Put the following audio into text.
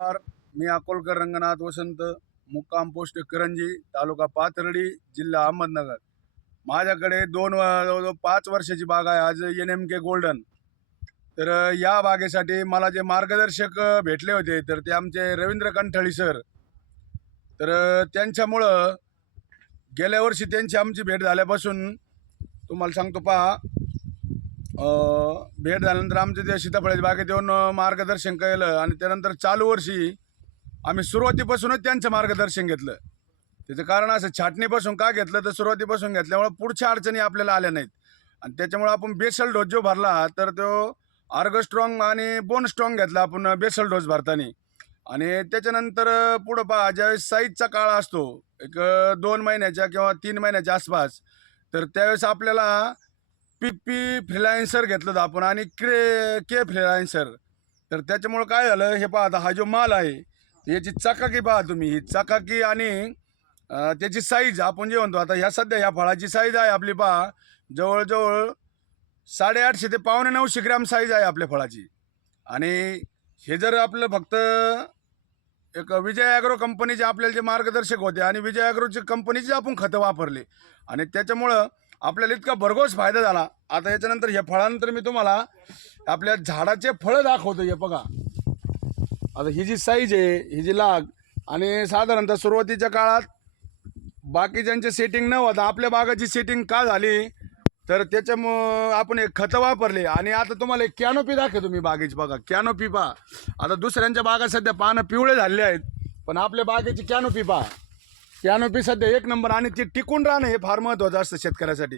नमस्कार. मी अकोलकर रंगनाथ वसंत मुक्काम पोस्ट करंजी तालुका पाथर्डी जिल्हा अहमदनगर. माझ्याकडे दोन जवळजवळ पाच वर्षाची बाग आहे. आज एन एम के गोल्डन तर या बागेसाठी मला जे मार्गदर्शक भेटले होते तर ते आमचे रवींद्र कंठळी सर. तर त्यांच्यामुळं गेल्या वर्षी त्यांची आमची भेट झाल्यापासून तुम्हाला सांगतो पहा. भेट झाल्यानंतर आमच्या त्या सीताफळाच्या बागेत येऊन मार्गदर्शन केलं आणि त्यानंतर चालू वर्षी आम्ही सुरुवातीपासूनच त्यांचं मार्गदर्शन घेतलं. त्याचं कारण असं छाटणीपासून का घेतलं तर सुरुवातीपासून घेतल्यामुळं पुढच्या अडचणी आपल्याला आल्या नाहीत. आणि त्याच्यामुळं आपण बेसल डोस जो भरला तर तो आर्ग स्ट्रॉंग आणि बोन स्ट्रॉंग घेतला आपण बेसल डोस भरताना. आणि त्याच्यानंतर पुढं पहा ज्यावेळेस साईजचा काळ असतो एक दोन महिन्याच्या किंवा तीन महिन्याच्या आसपास तर त्यावेळेस आपल्याला पी पी फ्रिलायन्सर घेतलं होतं आपण आणि क्रे के फ्रिलायन्सर तर त्याच्यामुळं काय झालं हे पहा आता हा जो माल आहे याची चकाकी पहा तुम्ही. ही चकाकी आणि त्याची साईज आपण जे म्हणतो आता ह्या सध्या ह्या फळाची साईज आहे आपली पहा जवळजवळ साडेआठशे ते पावणे नऊशे ग्रॅम साईज आहे आपल्या फळाची. आणि हे जर आपलं फक्त एक विजय ॲग्रो कंपनीचे आपल्याला जे मार्गदर्शक होते आणि विजय ॲग्रोची कंपनीचे आपण खतं वापरले आणि त्याच्यामुळं आपल्याला इतका भरघोस फायदा झाला. आता याच्यानंतर हे फळानंतर मी तुम्हाला आपल्या झाडाचे फळं दाखवतो हे बघा. आता ही जी साईज आहे ही जी लाग आणि साधारणतः सुरुवातीच्या काळात बाकीच्यांचे सेटिंग न होता आपल्या बागाची सेटिंग का झाली? तर त्याच्यामुळं आपण एक खतं वापरले. आणि आता तुम्हाला एक कॅनोपी दाखवतो मी बागेची बघा. कॅनोपी पहा. आता दुसऱ्यांच्या बागा सध्या पानं पिवळे झाले आहेत. पण आपल्या बागेची कॅनोपी पहा. कॅनोपी सध्या एक नंबर आणि ती टिकून राहणं हे फार महत्त्वाचं असतं शेतकऱ्यासाठी.